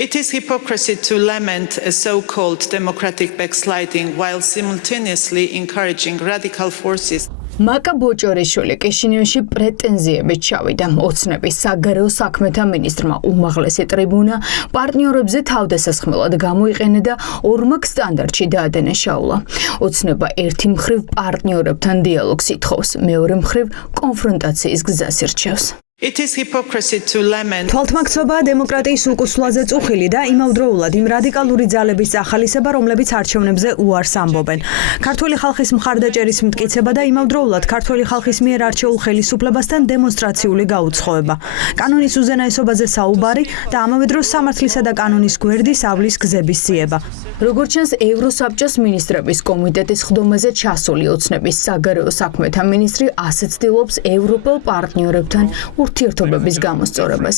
It is hypocrisy to lament a so-called democratic backsliding while simultaneously encouraging radical forces. მაკა ბოჭორიშვილი კიშინიოში პრეტენზიებით ჩავიდა. ოცნების საგარეო საქმეთა მინისტრმა უმაღლესი ტრიბუნა პარტნიორებზე თავდასასხმელად გამოიყენა და ორმაგ სტანდარტში დაადანაშაულა. ოცნება ერთი მხრივ პარტნიორებთან დიალოგს ითხოვს, მეორე მხრივ კონფრონტაციის გზას ირჩევს. It is hypocrisy to lament. თვალთმაქცობაა დემოკრატიის უკუსვლაზე წუხილი და იმავდროულად იმ რადიკალური ძალების წახალისება, რომლებიც არჩევნებზე უარს ამბობენ. ქართველი ხალხის მხარდაჭერის მტკიცება და იმავდროულად ქართველი ხალხის მიერ არჩეულ ხელისუფლებასთან დემონსტრაციული გაუცხოება. კანონის უზენაესობაზე საუბარი და ამავე დროს სამართლისა და კანონის გვერდის ავლის გზების ძიება. როგორც ჩანს, ევროსაბჭოს მინისტრების კომიტეტის ხდომაზე ჩასული ოცნების საგარეო საქმეთა მინისტრი ასეც ცდილობს ევროპელ პარტნიორებთან ურთიერთობების გამოსწორებას.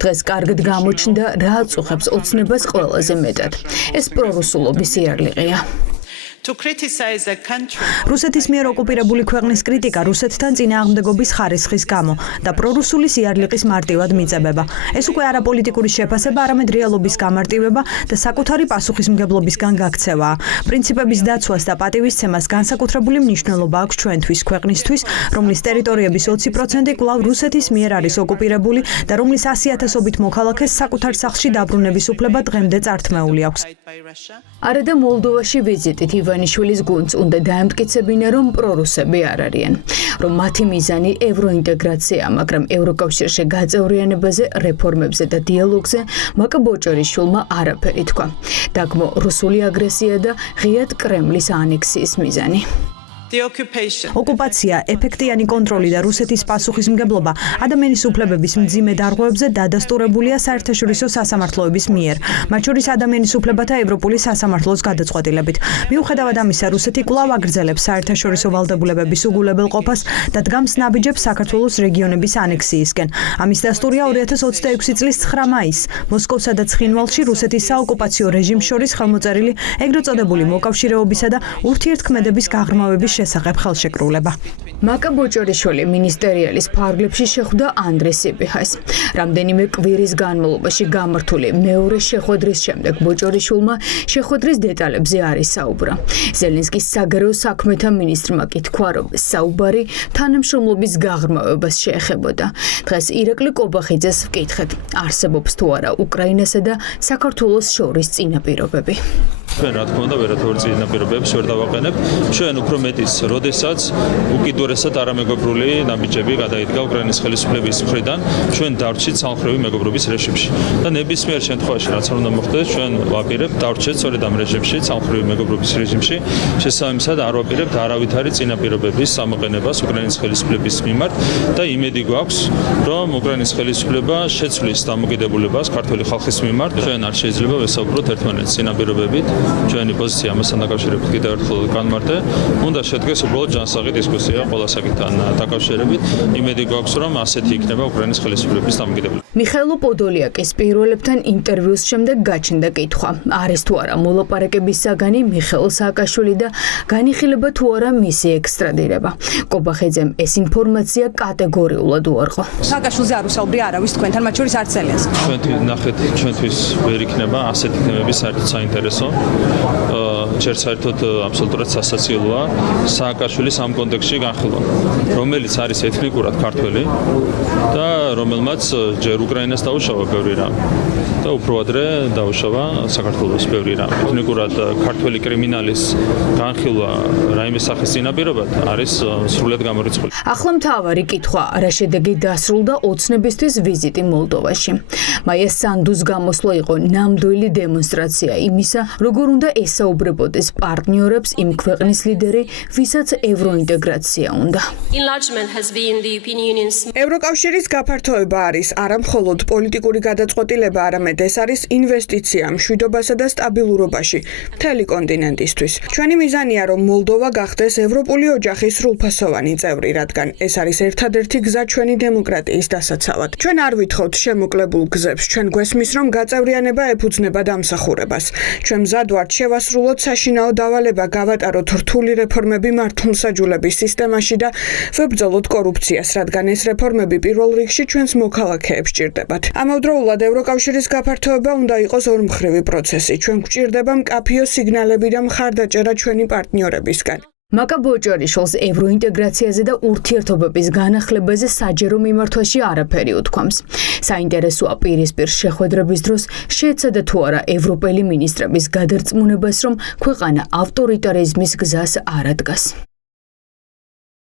დღეს კარგად გამოჩნდა, რა აწუხებს ოცნებას ყველაზე მეტად. ეს პრორუსულობის იარლიყია. To criticize a country. რუსეთის მიერ ოკუპირებული ქვეყნის კრიტიკა რუსეთთან წინააღმდეგობის ხარისხის გამო და პრორუსული სიარლიყის მარტივად მიწებება. ეს უკვე არა პოლიტიკური შეფასება, არამედ რეალობის გამარტივება და საკუთარი პასუხისმგებლობისგან გაქცევაა. პრინციპების დაცვას და პატივისცემას განსაკუთრებული მნიშვნელობა აქვს ჩვენთვის, ქვეყნისთვის, რომლის ტერიტორიების 20% კვლავ რუსეთის მიერ არის ოკუპირებული და რომლის 100,000-ობით მოქალაქეს საკუთარ სახლში დაბრუნების უფლება დღემდე წართმეული აქვს. არა და მოლდოვაში ვიზიტით ივანიშვილის გუნდს უნდა დაემტკიცებინა, რომ პრორუსები არ არიან, რომ მათი მიზანი ევროინტეგრაცია, მაგრამ ევროკავშირში გაწევრიანებაზე, რეფორმებზე და დიალოგზე მაკა ბოჭორიშვილმა არაფერი თქვა. დაგმო რუსული აგრესია და ღიად კრემლის ანექსიის მიზანი. ოკუპაცია, ეფექტიანი კონტროლი და რუსეთის პასუხისმგებლობა ადამიანის უფლებების მძიმე დარღვევებზე დადასტურებულია საერთაშორისო სასამართლოების მიერ, მათ შორის ადამიანის უფლებათა ევროპული სასამართლოს გადაწყვეტილებით. მიუხედავად ამისა, რუსეთი კვლავ აგრძელებს საერთაშორისო ვალდებულებების უგულებელყოფას და დგამს ნაბიჯებს საქართველოს რეგიონების ანექსიისკენ. ამის დასტურია 2026 წლის 9 მაისს მოსკოვსა და ცხინვალში რუსეთის საოკუპაციო რეჟიმს შორის ხელმოწერილი ეგრეთ წოდებული მოკავშირეობისა და ურთიერთქმედების გაღრმავების შესახებ ხელშეკრულება. მაკა ბოჭორიშვილი მინისტერიალის ფარგლებში შეხვდა ანდრე სიბიჰას. რამდენიმე კვირის განმავლობაში გამართული მეორე შეხვედრის შემდეგ ბოჭორიშვილმა შეხვედრის დეტალებზე არ ისაუბრა. ზელენსკის საგარეო საქმეთა მინისტრმა კი თქვა, რომ საუბარი თანამშრომლობის გაღრმავებას შეეხებოდა. დღეს ირაკლი კობახიძეს ვკითხეთ, არსებობს თუ არა უკრაინასა და საქართველოს შორის წინაპირობები. ჩვენ რა თქმა უნდა ვერათვარ წინაპირობებს ვერ დავაყენებ. ჩვენ უფრო მეტის, როდესაც უკიდურესად არამეგობრული ნაბიჯები გადაიდგა უკრაინის ხელისუფლების მხრიდან, ჩვენ დარჩით სამხრივი მეგობრობის რეჟიმში. და ნებისმიერ შემთხვევაში, რაც არ უნდა მოხდეს, ჩვენ ვაპირებთ დარჩეთ სწორედ ამ რეჟიმში, სამხრივი მეგობრობის რეჟიმში. შესაბამისად, არ ვაპირებთ არავითარი წინაპირობების გამოყენებას უკრაინის ხელისუფლების მიმართ და იმედი გვაქვს, რომ უკრაინის ხელისუფლება შეცვლის დამოკიდებულებას ქართული ხალხის მიმართ. ჩვენ არ შეიძლება ვესაუბროთ ერთმანეთს წინაპირობებით. ჩვენი პოზიცია ამასთან დაკავშირებით კიდევ ერთხელ განმარტე. უნდა შედგეს უბრალოდ ჯანსაღი დისკუსია ყველა საკითხთან დაკავშირებით. იმედი გვაქვს, რომ ასეთი იქნება უკრაინის ხელისუფლების დამოკიდებულება. მიხაილო პოდოლიაკის პირველებთან ინტერვიუს შემდეგ გაჩნდა კითხვა, არის თუ არა მოლაპარაკების საგანი მიხეილ სააკაშვილი და განიხილება თუ არა მისი ექსტრადირება. კობახიძემ ეს ინფორმაცია კატეგორიულად უარყო. სააკაშვილზე არ უსაუბრია არავის თქვენთან, მათ შორის არც ზელენსკი. ჩვენთვის ვერ იქნება ასეთი თემები საერთოდ საინტერესო. ჯერ საერთოდ აბსოლუტურად სასაცილოა სააკაშვილის ამ კონტექსტში განხილვა, რომელიც არის ეთნიკურად ქართველი და რომელმაც ჯერ უკრაინას დაუშავა ბევრი რამ და უფრო ადრე დაუშავა საქართველოს ბევრი რამ. ეთნიკურად ქართველი კრიმინალის განხილვა რაიმე სახის წინაპირობად არის სრულად გამორიცხული. ახლა მთავარი კითხვა, რა შედეგი დასრულდა ოცნებისთვის ვიზიტი მოლდოვაში. მაია სანდუს გამოსვლა იყო ნამდვილი დემონსტრაცია იმისა, როგორ უნდა ესაუბრებოდეს პარტნიორებს იმ ქვეყნის ლიდერი, ვისაც ევროინტეგრაცია უნდა. ევროკავშირის გაფართოება არის არა მხოლოდ პოლიტიკური გადაწყვეტილება, არამედ ეს არის ინვესტიცია მშვიდობასა და სტაბილურობაში მთელი კონტინენტისთვის. ჩვენი მიზანია, რომ მოლდოვა გახდეს ევროპული ოჯახის სრულფასოვანი წევრი, რადგან ეს არის ერთადერთი გზა ჩვენი დემოკრატიის დასაცავად. ჩვენ არ ვითხოვთ შემოკლებულ გზებს, ჩვენ გვესმის, რომ გაწევრიანება ეფუძნება დამსახურებას. ჩვენ მზად ვართ შევასრულოთ საშინაო დავალება, გავატაროთ რთული რეფორმები მართლმსაჯულების სისტემაში და ვებრძოლოთ კორუფციას, რადგან ეს რეფორმები პირველ რიგში ჩვენს მოქალაქეებს ჭირდებათ. ამავდროულად ევროკავშირის გაფართოება უნდა იყოს ორმხრივი პროცესი. ჩვენ გვჭირდება მკაფიო სიგნალები და მხარდაჭერა ჩვენი პარტნიორებისგან. მაკა ბოჭორიშვილს ევროინტეგრაციაზე და ურთიერთობების განახლებაზე საჯერო მიმართვაში არაფერი უთქვამს. საინტერესოა პირისპირ შეხვედრების დროს შეეცადა თუ არა ევროპელი მინისტრების გადარწმუნებას, რომ ქვეყანა ავტორიტარიზმის გზას არ ადგას.